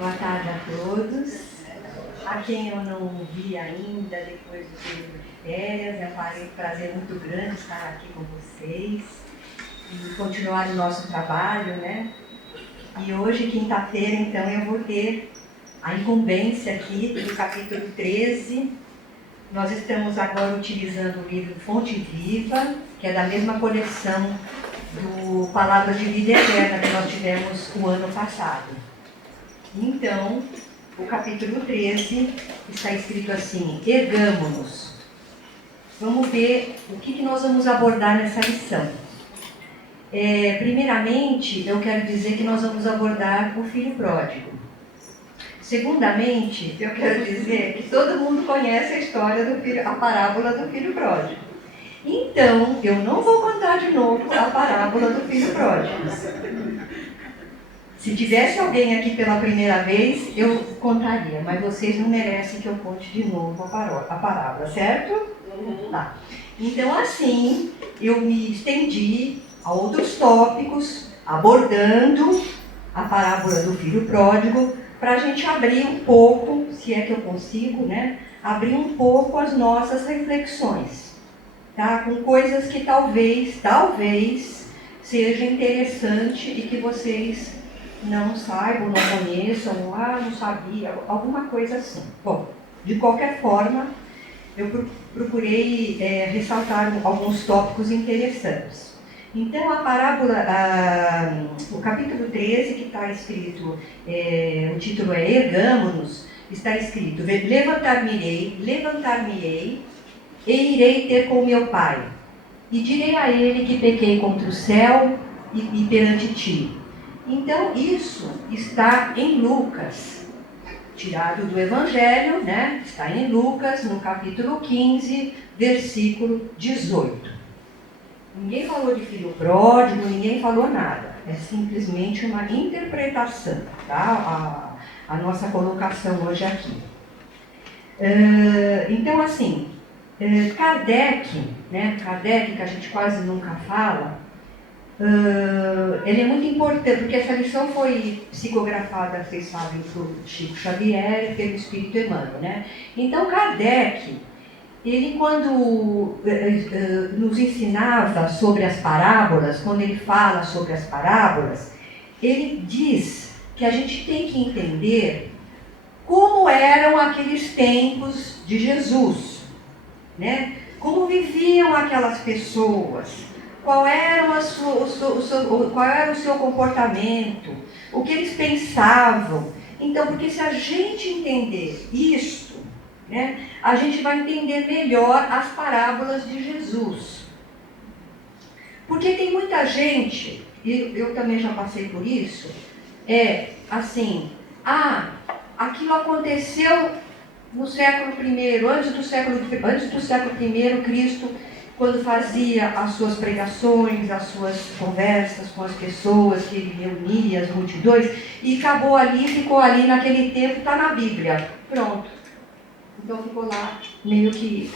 Boa tarde a todos. A quem eu não vi ainda, depois do período de férias, é um prazer muito grande estar aqui com vocês e continuar o nosso trabalho, né? E hoje, quinta-feira, então, eu vou ter a incumbência aqui do capítulo 13. Nós estamos agora utilizando o livro Fonte Viva, que é da mesma coleção do Palavras de Vida Eterna que nós tivemos o ano passado. Então, o capítulo 13 está escrito assim: ergamo-nos. Vamos ver o que nós vamos abordar nessa lição. Primeiramente, eu quero dizer que nós vamos abordar o filho pródigo. Segundamente, eu quero dizer que todo mundo conhece a história do filho, a parábola do filho pródigo. Então, eu não vou contar de novo a parábola do filho pródigo. Se tivesse alguém aqui pela primeira vez, eu contaria, mas vocês não merecem que eu conte de novo a parábola, certo? Tá. Então, assim, eu me estendi a outros tópicos, abordando a parábola do filho pródigo, para a gente abrir um pouco, se é que eu consigo, né? Abrir um pouco as nossas reflexões, tá? Com coisas que talvez seja interessante e que vocês não saibam, não conheçam, não sabia, alguma coisa assim. Bom, de qualquer forma, eu procurei ressaltar alguns tópicos interessantes. Então, a parábola, o capítulo 13, que está escrito, o título é Ergamo-nos, está escrito: levantar-me-ei, e irei ter com meu pai, e direi a ele que pequei contra o céu e perante ti. Então, isso está em Lucas, tirado do Evangelho, né? Está em Lucas, no capítulo 15, versículo 18. Ninguém falou de filho pródigo, ninguém falou nada. É simplesmente uma interpretação, tá? A nossa colocação hoje aqui. Então, assim, Kardec, que a gente quase nunca fala, ele é muito importante, porque essa lição foi psicografada, vocês sabem, por Chico Xavier e pelo Espírito Emmanuel, né? Então, Kardec, ele quando nos ensinava sobre as parábolas, quando ele fala sobre as parábolas, ele diz que a gente tem que entender como eram aqueles tempos de Jesus, né? Como viviam aquelas pessoas, qual era o seu comportamento, o que eles pensavam. Então, porque se a gente entender isto, né, a gente vai entender melhor as parábolas de Jesus. Porque tem muita gente, e eu também já passei por isso, assim, aquilo aconteceu no século I, antes do século I, Cristo, quando fazia as suas pregações, as suas conversas com as pessoas, que ele reunia as multidões, e acabou ali, ficou ali naquele tempo, está na Bíblia, pronto. Então ficou lá meio que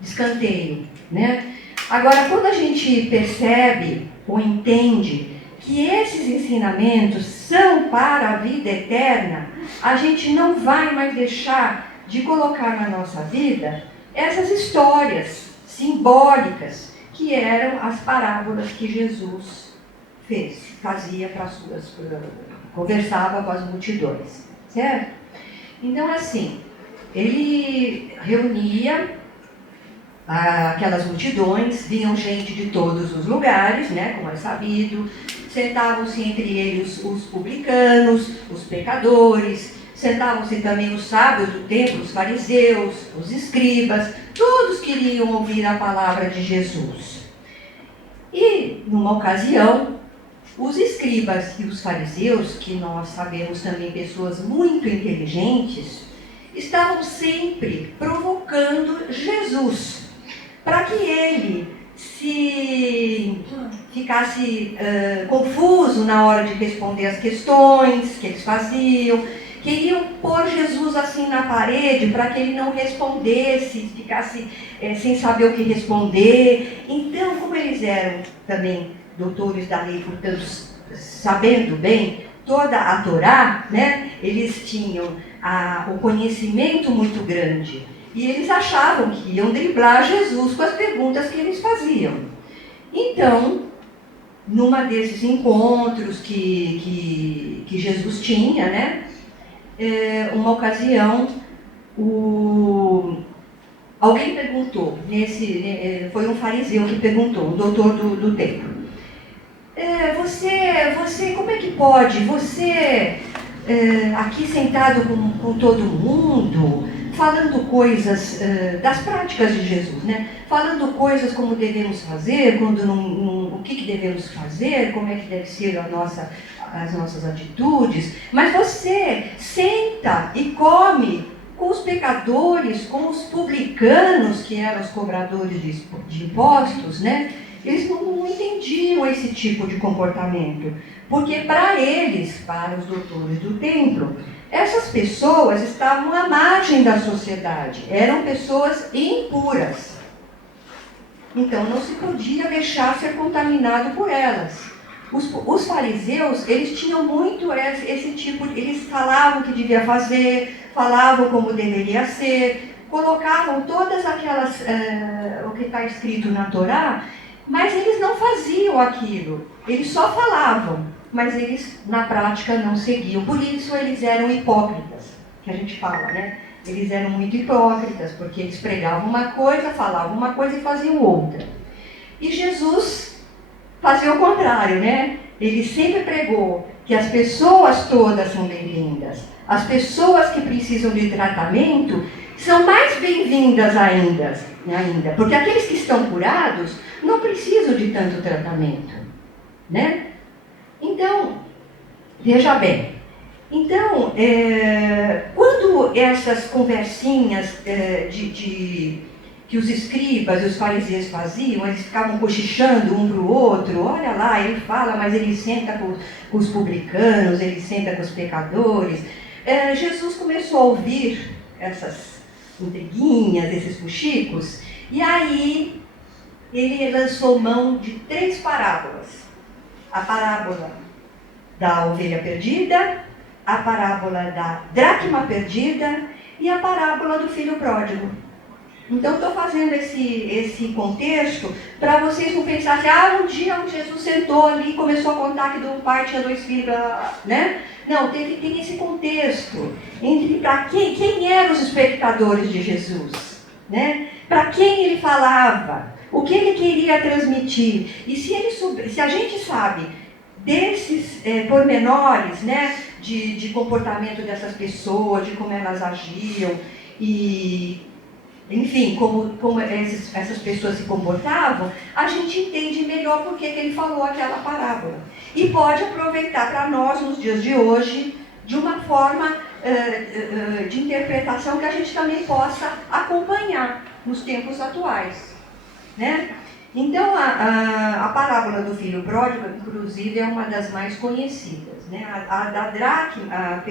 de escanteio, né? Agora, quando a gente percebe ou entende que esses ensinamentos são para a vida eterna, a gente não vai mais deixar de colocar na nossa vida essas histórias simbólicas que eram as parábolas que Jesus fazia para conversava com as multidões, certo? Então, assim, ele reunia aquelas multidões, vinham gente de todos os lugares, né, como é sabido, sentavam-se entre eles os publicanos, os pecadores, sentavam-se também os sábios do templo, os fariseus, os escribas, todos queriam ouvir a palavra de Jesus. E, numa ocasião, os escribas e os fariseus, que nós sabemos também pessoas muito inteligentes, estavam sempre provocando Jesus, para que ele se ficasse confuso na hora de responder as questões que eles faziam. Queriam pôr Jesus assim na parede para que ele não respondesse, ficasse sem saber o que responder. Então, como eles eram também doutores da lei, portanto, sabendo bem toda a Torá, né, eles tinham o conhecimento muito grande. E eles achavam que iam driblar Jesus com as perguntas que eles faziam. Então, numa desses encontros que Jesus tinha, né, uma ocasião, alguém perguntou, foi um fariseu que perguntou, um doutor do templo, você, como é que pode, você aqui sentado com todo mundo, falando coisas das práticas de Jesus, né? Falando coisas como devemos fazer, o que devemos fazer, como é que deve ser as nossas atitudes, mas você senta e come com os pecadores, com os publicanos, que eram os cobradores de impostos, né? Eles não entendiam esse tipo de comportamento, porque para eles, para os doutores do templo, essas pessoas estavam à margem da sociedade, eram pessoas impuras. Então não se podia deixar ser contaminado por elas. Os fariseus, eles tinham muito esse tipo, eles falavam o que devia fazer, falavam como deveria ser, colocavam todas aquelas, o que está escrito na Torá, mas eles não faziam aquilo, eles só falavam, mas eles na prática não seguiam. Por isso eles eram hipócritas, que a gente fala, né? Eles eram muito hipócritas, porque eles pregavam uma coisa, falavam uma coisa e faziam outra. E Jesus fazia o contrário, né? Ele sempre pregou que as pessoas todas são bem-vindas. As pessoas que precisam de tratamento são mais bem-vindas ainda, porque aqueles que estão curados não precisam de tanto tratamento, né? Então, veja bem, então, quando essas conversinhas que os escribas e os fariseus faziam, eles ficavam cochichando um para o outro, olha lá, ele fala, mas ele senta com os publicanos, ele senta com os pecadores. Jesus começou a ouvir essas intriguinhas, esses fuxicos, e aí ele lançou mão de 3 parábolas. A parábola da ovelha perdida, a parábola da dracma perdida e a parábola do filho pródigo. Então, estou fazendo esse contexto para vocês não pensarem, um dia Jesus sentou ali e começou a contar que do pai tinha 2 filhos, né? Não, tem esse contexto entre para quem eram os espectadores de Jesus, né? Para quem ele falava, o que ele queria transmitir. E se a gente sabe desses pormenores, né, de comportamento dessas pessoas, de como elas agiam, e enfim, como essas pessoas se comportavam, a gente entende melhor por que ele falou aquela parábola. E pode aproveitar para nós, nos dias de hoje, de uma forma de interpretação que a gente também possa acompanhar nos tempos atuais, né? Então, a parábola do filho pródigo, inclusive, é uma das mais conhecidas, né? A dracma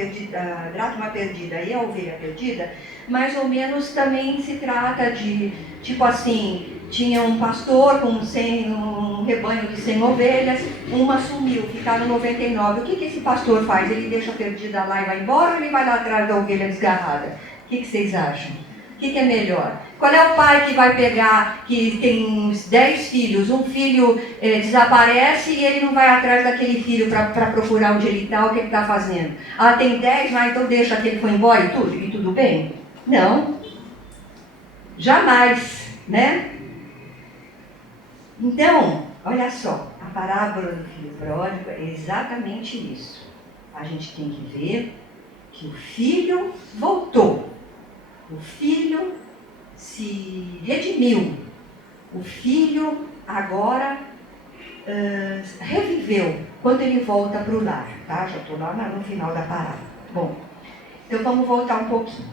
perdida e a ovelha perdida, mais ou menos também se trata de, tipo assim, tinha um pastor com um rebanho de 100 ovelhas, uma sumiu, ficaram 99. O que esse pastor faz? Ele deixa a perdida lá e vai embora, ou ele vai lá atrás da ovelha desgarrada? O que vocês acham? O que é melhor? Qual é o pai que vai pegar, que tem uns 10 filhos, um filho desaparece e ele não vai atrás daquele filho para procurar onde ele está, o que ele está fazendo? Tem 10, então deixa que ele foi embora e tudo bem? Não. Jamais, né? Então, olha só, a parábola do filho pródigo é exatamente isso. A gente tem que ver que o filho voltou. O filho se redimiu. O filho agora reviveu quando ele volta para o lar. Tá? Já estou lá no final da parábola. Bom, então vamos voltar um pouquinho.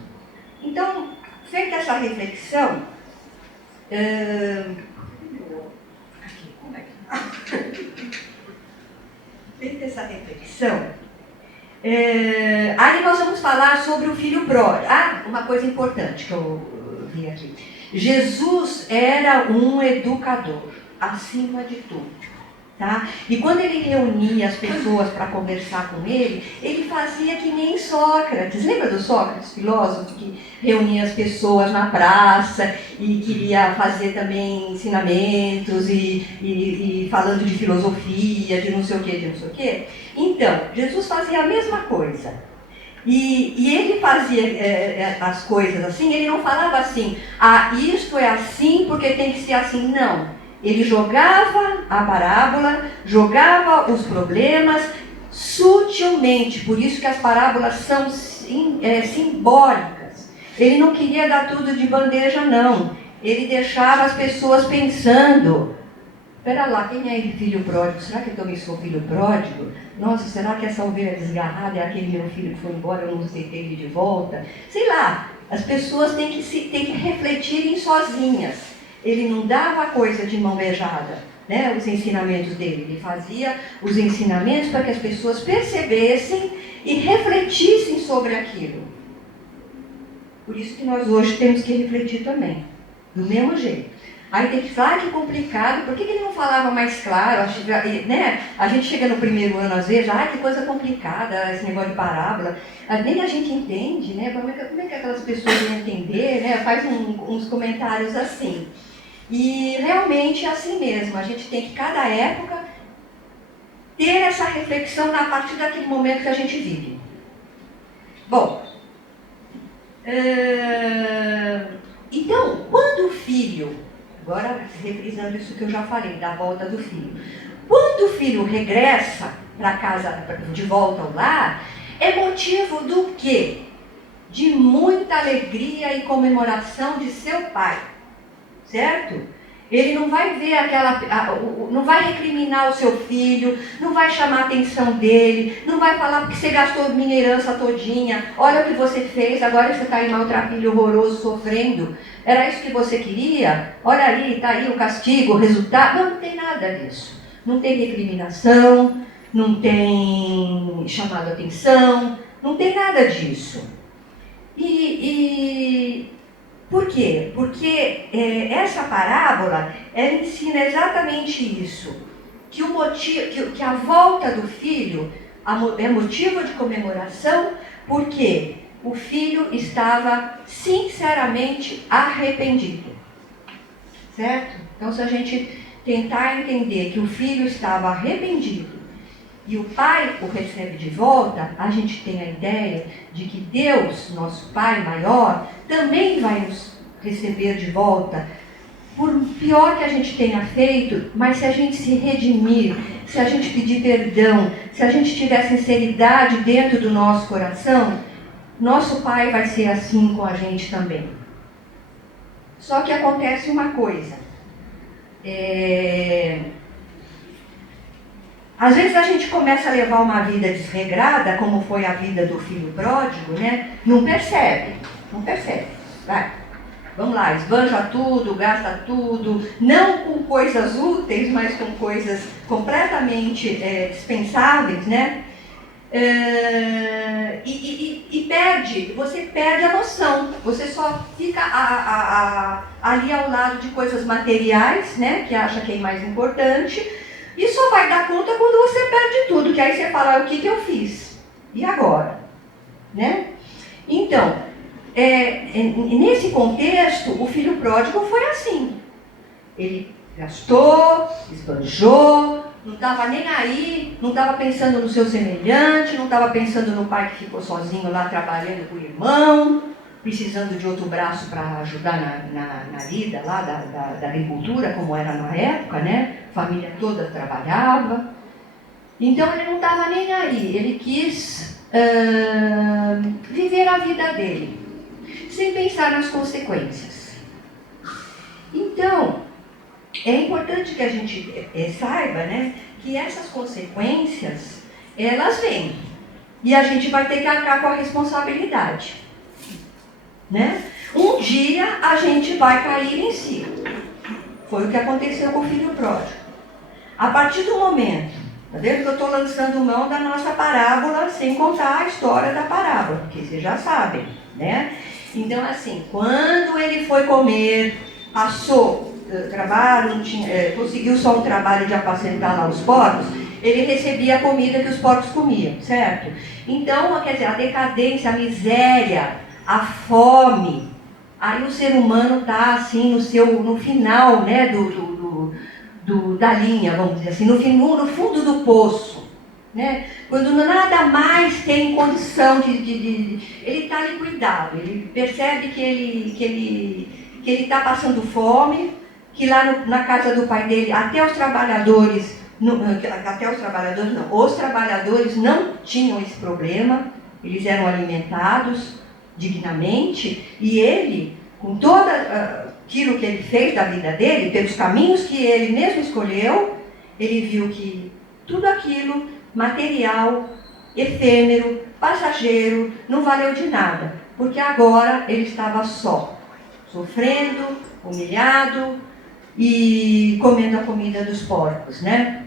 Então, feita essa reflexão, feita essa reflexão, aí nós vamos falar sobre o filho pródigo. Uma coisa importante que eu vi aqui. Jesus era um educador, acima de tudo. Tá? E quando ele reunia as pessoas para conversar com ele fazia que nem Sócrates. Lembra do Sócrates, filósofo, que reunia as pessoas na praça e queria fazer também ensinamentos e falando de filosofia, de não sei o que, de não sei o que? Então, Jesus fazia a mesma coisa. E ele fazia as coisas assim, ele não falava assim, isto é assim porque tem que ser assim, não. Ele jogava a parábola, jogava os problemas sutilmente, por isso que as parábolas são simbólicas. Ele não queria dar tudo de bandeja, não. Ele deixava as pessoas pensando, espera lá, quem é esse filho pródigo? Será que eu também sou filho pródigo? Nossa, será que essa ovelha desgarrada é aquele meu filho que foi embora, eu não aceitei ele de volta? Sei lá, as pessoas têm que refletirem sozinhas. Ele não dava coisa de mão beijada, né, os ensinamentos dele. Ele fazia os ensinamentos para que as pessoas percebessem e refletissem sobre aquilo. Por isso que nós hoje temos que refletir também, do mesmo jeito. Aí tem que falar, que complicado, por que ele não falava mais claro? Né? A gente chega no primeiro ano às vezes, que coisa complicada, esse negócio de parábola. Nem a gente entende, né? Como é que aquelas pessoas vão entender, né? Faz uns comentários assim. E realmente é assim mesmo, a gente tem que, cada época, ter essa reflexão a partir daquele momento que a gente vive. Bom, então, quando o filho, agora reprisando isso que eu já falei, da volta do filho, quando o filho regressa para casa, de volta ao lar, é motivo do quê? De muita alegria e comemoração de seu pai. Certo? Ele não vai ver não vai recriminar o seu filho, não vai chamar a atenção dele, não vai falar porque você gastou minha herança todinha, olha o que você fez, agora você está em maltrapilho horroroso, sofrendo. Era isso que você queria? Olha ali, está aí o castigo, o resultado. Não tem nada disso. Não tem recriminação, não tem chamado a atenção, não tem nada disso. Por quê? Porque essa parábola, ela ensina exatamente isso, que a volta do filho é motivo de comemoração, porque o filho estava sinceramente arrependido. Certo? Então, se a gente tentar entender que o filho estava arrependido e o pai o recebe de volta, a gente tem a ideia de que Deus, nosso Pai maior, também vai nos receber de volta, por pior que a gente tenha feito, mas se a gente se redimir, se a gente pedir perdão, se a gente tiver sinceridade dentro do nosso coração, nosso Pai vai ser assim com a gente também. Só que acontece uma coisa, às vezes a gente começa a levar uma vida desregrada, como foi a vida do filho pródigo, né? Não percebe. Vai. Vamos lá, esbanja tudo, gasta tudo, não com coisas úteis, mas com coisas completamente dispensáveis, né? Você perde a noção, você só fica ali ao lado de coisas materiais, né? Que acha que é mais importante. E só vai dar conta quando você perde tudo, que aí você fala, o que eu fiz? E agora? Né? Então, nesse contexto, o filho pródigo foi assim. Ele gastou, esbanjou, não estava nem aí, não estava pensando no seu semelhante, não estava pensando no pai que ficou sozinho lá trabalhando com o irmão, precisando de outro braço para ajudar na lida lá da agricultura, como era na época, né? A família toda trabalhava. Então ele não estava nem aí, ele quis viver a vida dele, sem pensar nas consequências. Então, é importante que a gente saiba, né, que essas consequências, elas vêm. E a gente vai ter que arcar com a responsabilidade. Né? Um dia a gente vai cair em si. Foi o que aconteceu com o filho pródigo. A partir do momento, tá vendo que eu estou lançando mão da nossa parábola sem contar a história da parábola, porque vocês já sabem, né? Então assim, quando ele foi comer, passou trabalho, conseguiu só um trabalho de apacentar lá os porcos, ele recebia a comida que os porcos comiam, certo? Então, quer dizer, a decadência, a miséria, a fome, aí o ser humano está assim no final, né, da linha, vamos dizer assim, no fundo do poço, né? Quando nada mais tem condição ele está liquidado, ele percebe que ele está passando fome, que lá na casa do pai dele, os trabalhadores não tinham esse problema, eles eram alimentados dignamente, e ele, com todo aquilo que ele fez da vida dele, pelos caminhos que ele mesmo escolheu, ele viu que tudo aquilo, material, efêmero, passageiro, não valeu de nada, porque agora ele estava só, sofrendo, humilhado e comendo a comida dos porcos, né?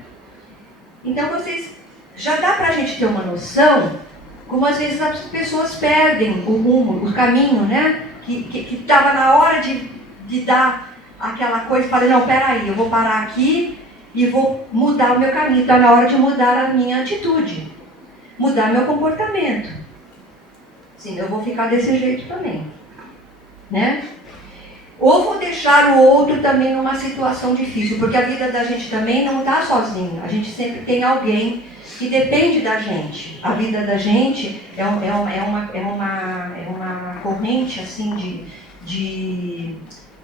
Então já dá para a gente ter uma noção como às vezes as pessoas perdem o rumo, o caminho, né? Que estava na hora de dar aquela coisa, falei, não, peraí, eu vou parar aqui e vou mudar o meu caminho, está na hora de mudar a minha atitude, mudar meu comportamento, senão eu vou ficar desse jeito também, né? Ou vou deixar o outro também numa situação difícil, porque a vida da gente também não está sozinha, a gente sempre tem alguém que depende da gente. A vida da gente é uma corrente assim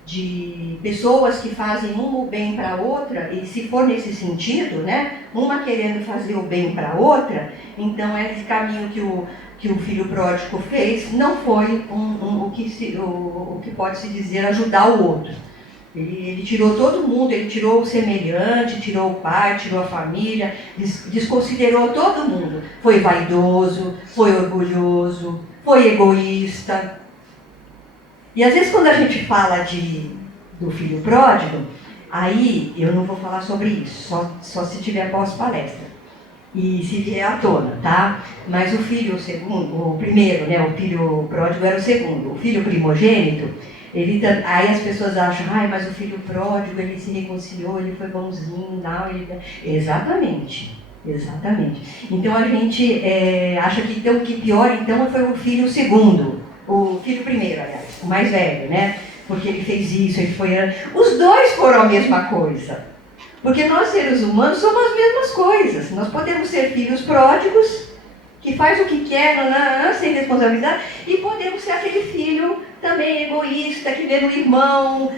de pessoas que fazem o bem para a outra, e se for nesse sentido, né, uma querendo fazer o bem para a outra, então esse caminho que o filho pródigo fez não foi o que pode se dizer ajudar o outro. Ele tirou todo mundo, ele tirou o semelhante, tirou o pai, tirou a família, desconsiderou todo mundo. Foi vaidoso, foi orgulhoso, foi egoísta. E às vezes quando a gente fala do filho pródigo, aí eu não vou falar sobre isso, só se tiver pós-palestra. E se vier à tona, tá? Mas o filho o primeiro, né, o filho pródigo era o segundo. O filho primogênito, aí as pessoas acham, mas o filho pródigo, ele se reconciliou, ele foi bonzinho, não, Exatamente. Então a gente acha que pior então foi o filho segundo, o filho primeiro, aliás, o mais velho, né? Porque ele fez isso, ele foi... Os dois foram a mesma coisa. Porque nós, seres humanos, somos as mesmas coisas. Nós podemos ser filhos pródigos, que faz o que quer, sem responsabilidade, e podemos ser aquele filho também egoísta, que vê no irmão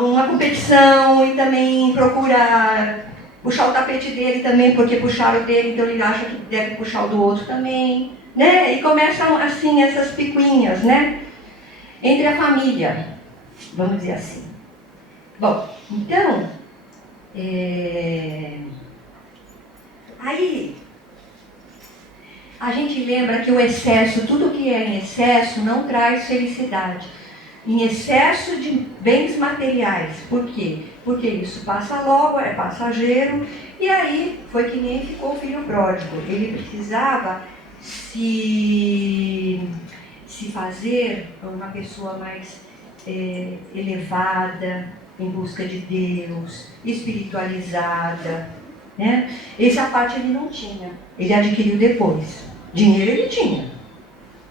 uma competição e também procura puxar o tapete dele também, porque puxaram o dele, então ele acha que deve puxar o do outro também, né? E começam assim essas picuinhas, né? Entre a família, vamos dizer assim. Bom, então, aí a gente lembra que o excesso, tudo que é em excesso não traz felicidade. Em excesso de bens materiais. Por quê? Porque isso passa logo, é passageiro, e aí foi que nem ficou o filho pródigo. Ele precisava se fazer uma pessoa mais elevada, em busca de Deus, espiritualizada, né? Essa parte ele não tinha, ele adquiriu depois. Dinheiro ele tinha,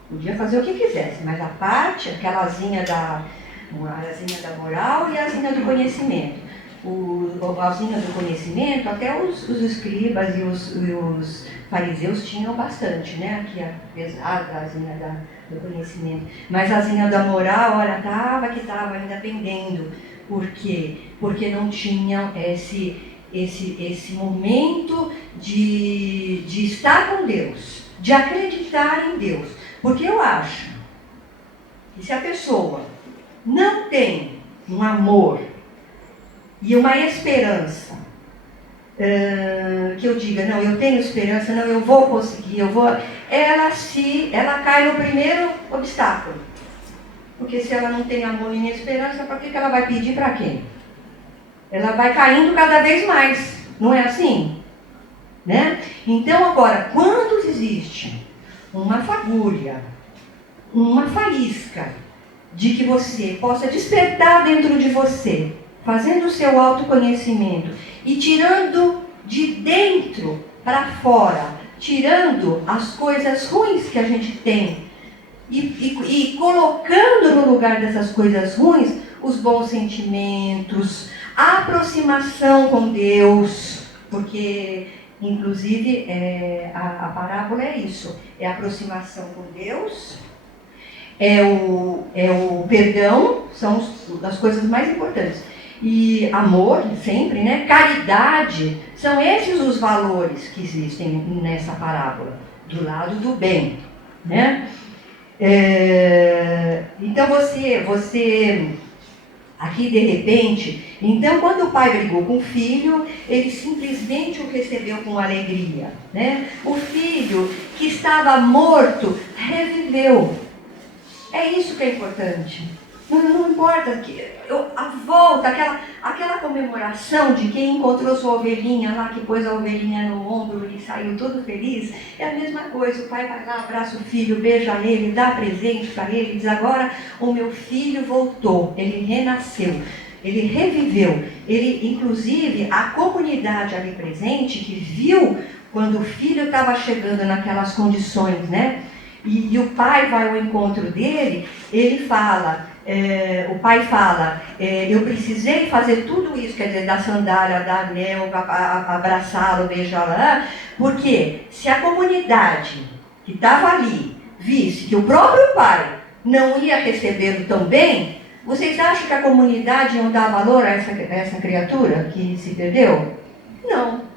podia fazer o que quisesse, mas a parte, aquela asinha da moral e a asinha do conhecimento. A asinha do conhecimento, até os escribas e os fariseus tinham bastante, né? Aqui apesar da asinha do conhecimento. Mas a asinha da moral, olha, estava ainda pendendo. Por quê? Porque não tinham esse momento de estar com Deus, de acreditar em Deus. Porque eu acho que se a pessoa não tem um amor e uma esperança, que eu diga, não, eu tenho esperança, não, eu vou conseguir, ela cai no primeiro obstáculo. Porque se ela não tem amor nem esperança, para que ela vai pedir para quem? Ela vai caindo cada vez mais, não é assim? Né? Então agora, quando existe uma fagulha, uma faísca de que você possa despertar dentro de você fazendo o seu autoconhecimento e tirando de dentro para fora, tirando as coisas ruins que a gente tem e colocando no lugar dessas coisas ruins os bons sentimentos, a aproximação com Deus, porque inclusive a parábola é isso, é a aproximação com Deus, é o perdão, são as coisas mais importantes. E amor, sempre, né? Caridade, são esses os valores que existem nessa parábola, do lado do bem, né? Então você, aqui de repente, então quando o pai brigou com o filho, ele simplesmente o recebeu com alegria, né? O filho que estava morto, reviveu. É isso que é importante. Não importa, a volta, aquela comemoração de quem encontrou sua ovelhinha lá, que pôs a ovelhinha no ombro e saiu todo feliz, é a mesma coisa. O pai vai lá, abraça o filho, beija ele, dá presente para ele, diz: agora o meu filho voltou, ele renasceu, ele reviveu. Ele, inclusive, a comunidade ali presente, que viu quando o filho estava chegando naquelas condições, né? E o pai vai ao encontro dele, ele fala... o pai fala, eu precisei fazer tudo isso, quer dizer, dar sandália, dar anel, abraçá-lo, beijá-lo, porque se a comunidade que estava ali visse que o próprio pai não ia recebê-lo tão bem, vocês acham que a comunidade ia dar valor a essa criatura que se perdeu? Não.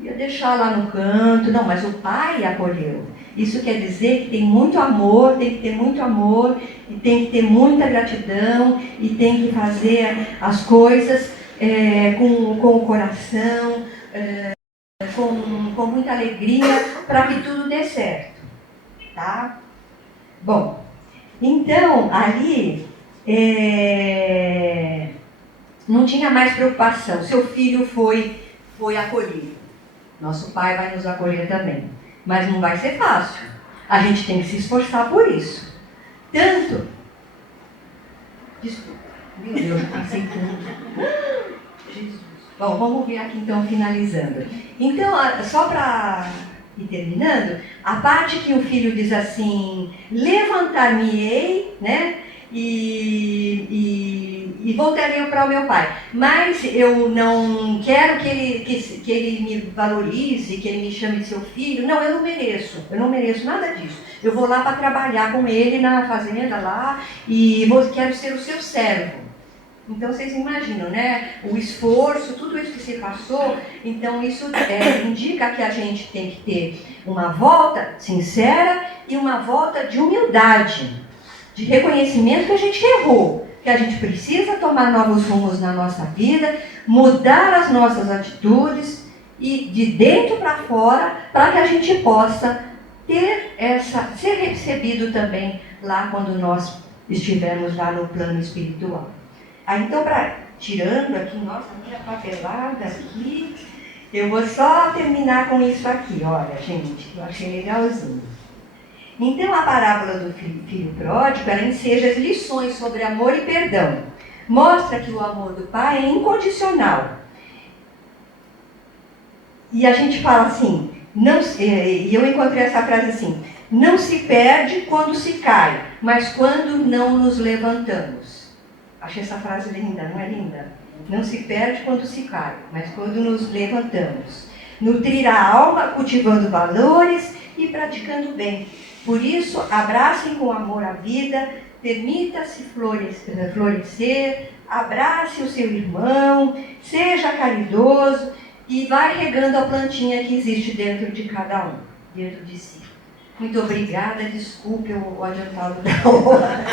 Ia deixar lá no canto, não, mas o pai acolheu. Isso quer dizer que tem muito amor, tem que ter muito amor, e tem que ter muita gratidão, e tem que fazer as coisas com o coração, com muita alegria, para que tudo dê certo. Tá? Bom, então, ali não tinha mais preocupação. Seu filho foi acolhido. Nosso pai vai nos acolher também. Mas não vai ser fácil. A gente tem que se esforçar por isso. Tanto... Desculpa. Meu Deus, eu passei tudo. Jesus. Bom, vamos ver aqui então, finalizando. Então, só para ir terminando, a parte que o filho diz assim: levantar-me-ei, né? E voltarei para o meu pai. Mas eu não quero que ele me valorize, que ele me chame de seu filho. Não, eu não mereço nada disso. Eu vou lá para trabalhar com ele na fazenda lá e quero ser o seu servo. Então vocês imaginam, né? O esforço, tudo isso que se passou. Então isso indica que a gente tem que ter uma volta sincera e uma volta de humildade, de reconhecimento que a gente errou, que a gente precisa tomar novos rumos na nossa vida, mudar as nossas atitudes e de dentro para fora, para que a gente possa ser recebido também lá quando nós estivermos lá no plano espiritual. Aí então, tirando aqui, nossa, minha papelada aqui, eu vou só terminar com isso aqui, olha, gente, eu achei legalzinho. Então, a parábola do filho pródigo, ela enseja as lições sobre amor e perdão. Mostra que o amor do pai é incondicional. E a gente fala assim, e eu encontrei essa frase assim: não se perde quando se cai, mas quando não nos levantamos. Achei essa frase linda, não é linda? Não se perde quando se cai, mas quando nos levantamos. Nutrir a alma cultivando valores e praticando bem. Por isso, abracem com amor a vida, permita-se florescer, abrace o seu irmão, seja caridoso e vai regando a plantinha que existe dentro de cada um, dentro de si. Muito obrigada, desculpe o adiantado da hora.